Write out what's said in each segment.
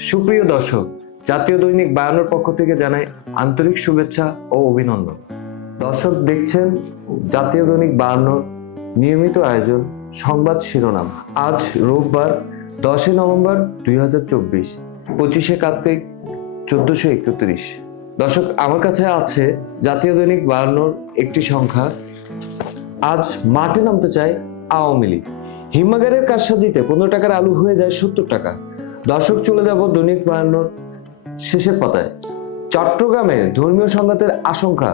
সুপ্রিয় দর্শক, জাতীয় দৈনিক 52 পক্ষ থেকে জানাই আন্তরিক শুভেচ্ছা ও অভিনন্দন। দর্শক দেখছেন জাতীয় দৈনিক 52 নিয়মিত আয়োজন সংবাদ শিরোনাম। আজ রোববার 10 নভেম্বর 2024, 25 কার্তিক 1431। দর্শক, আমার কাছে আছে জাতীয় দৈনিক 52 একটি সংখ্যা। আজ মাঠে নামতে চায় আওয়ামী লীগ। হিমাগারের কারসাজিতে 15 টাকার আলু হয়ে যায় 70 টাকা। দর্শক, চলে যাব দৈনিক 52 শেষের পাতায়। চট্টগ্রামে ধর্মীয় সংঘাতের আশঙ্কা।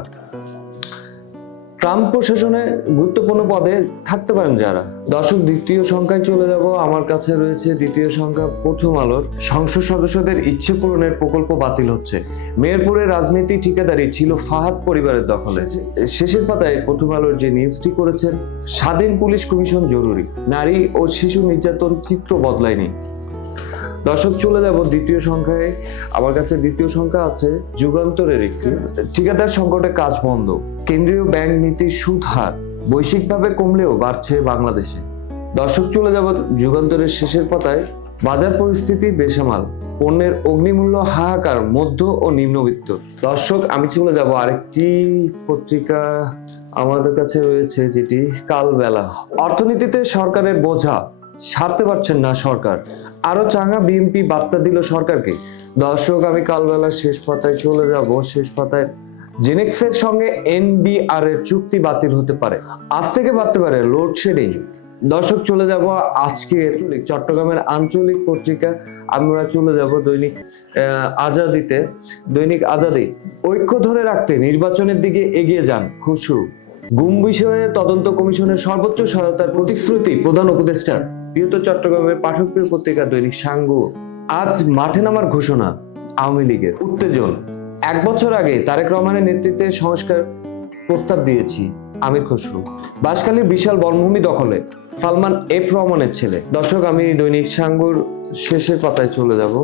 ট্রাম্প প্রশাসনে গুরুত্বপূর্ণ পদে থাকতে পারেন যারা। দর্শক, দ্বিতীয় সংখ্যায় চলে যাব। আমার কাছে রয়েছে দ্বিতীয় সংখ্যা প্রথম আলোর। সংসদ সদস্যদের ইচ্ছে পূরণের প্রকল্প বাতিল হচ্ছে। মেহেরপুরের রাজনীতি ঠিকাদারি ছিল ফাহাদ পরিবারের দখলে। শেষের পাতায় প্রথম আলোর যে নিউজটি করেছেন, স্বাধীন পুলিশ কমিশন জরুরি, নারী ও শিশু নির্যাতন চিত্র বদলায়নি। দর্শক, চলে যাব দ্বিতীয় সংখ্যায়। আমার কাছে দ্বিতীয় সংখ্যা আছে যুগান্তরের একটি। ঠিকাদার সংকটে কাজ বন্ধ। কেন্দ্রীয় ব্যাংক নীতির সুদ হার বৈশ্বিকভাবে কমলেও বাড়ছে বাংলাদেশে। দর্শক, চলে যাব যুগান্তরের শেষের পাতায়। বাজার পরিস্থিতি বেসামাল, পণ্যের অগ্নিমূল্য হাহাকার মধ্য ও নিম্নবিত্ত। দর্শক, আমি চলে যাব আরেকটি পত্রিকা আমাদের কাছে রয়েছে, যেটি কালবেলা। অর্থনীতিতে সরকারের বোঝা, সারতে পারছেন না সরকার, আরো চাঙ্গা বিএনপি বার্তা দিল সরকারকে। দর্শক, আমি কালবেলার শেষ পাতায় চলে যাব। শেষ পাতায় জেনেক্সের সঙ্গে এনবিআর এর চুক্তি বাতিল হতে পারে, আজ থেকে বাড়তে পারে লোডশেডিং। দর্শক, চলে যাব আজকের চট্টগ্রামের আঞ্চলিক পত্রিকা। আমরা চলে যাব দৈনিক আজাদিতে। দৈনিক আজাদি, ঐক্য ধরে রাখতে নির্বাচনের দিকে এগিয়ে যান খুসরু। গুম বিষয়ে তদন্ত কমিশনের সর্বোচ্চ সহায়তার প্রতিশ্রুতি প্রধান উপদেষ্টার। বৃহত্তর চট্টগ্রামের পাঠকপ্রিয় পত্রিকা দৈনিক সাঙ্গু। আজ মাঠে নামার ঘোষণা আওয়ামী লীগের। উত্তেজন, 1 বছর আগে তারেক রহমানের নেতৃত্বে সংস্কার প্রস্তাব দিয়েছি আমির খসরু। বাঁশখালীর বিশাল বনভূমি দখলে সালমান এফ রহমানের ছেলে। দর্শক, আমি দৈনিক সাঙ্গুর শেষের পাতায় চলে যাব।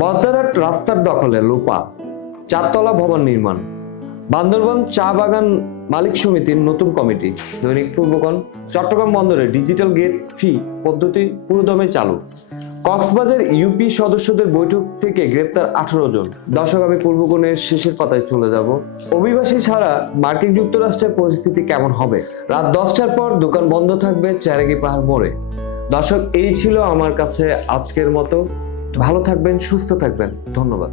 বদ্দারহাট রাস্তার দখলে লোপা, 4 তলা ভবন নির্মাণ। বান্দরবান চা বাগান মালিক সমিতির নতুন কমিটি। দৈনিক পূর্বকণ, চট্টগ্রাম বন্দরে ডিজিটাল গেট ফি পদ্ধতি পুরোদমে চালু। কক্সবাজার ইউপি সদস্যদের বৈঠক থেকে গ্রেপ্তার 18 জন। দর্শক, আমি পূর্বকণের শেষের পাতায় চলে যাব। অভিবাসী ছাড়া মার্কিন যুক্তরাষ্ট্রের পরিস্থিতি কেমন হবে? রাত 10টার পর দোকান বন্ধ থাকবে চেরাগি পাহাড় মোড়ে। দর্শক, এই ছিল আমার কাছে আজকের মতো। ভালো থাকবেন, সুস্থ থাকবেন, ধন্যবাদ।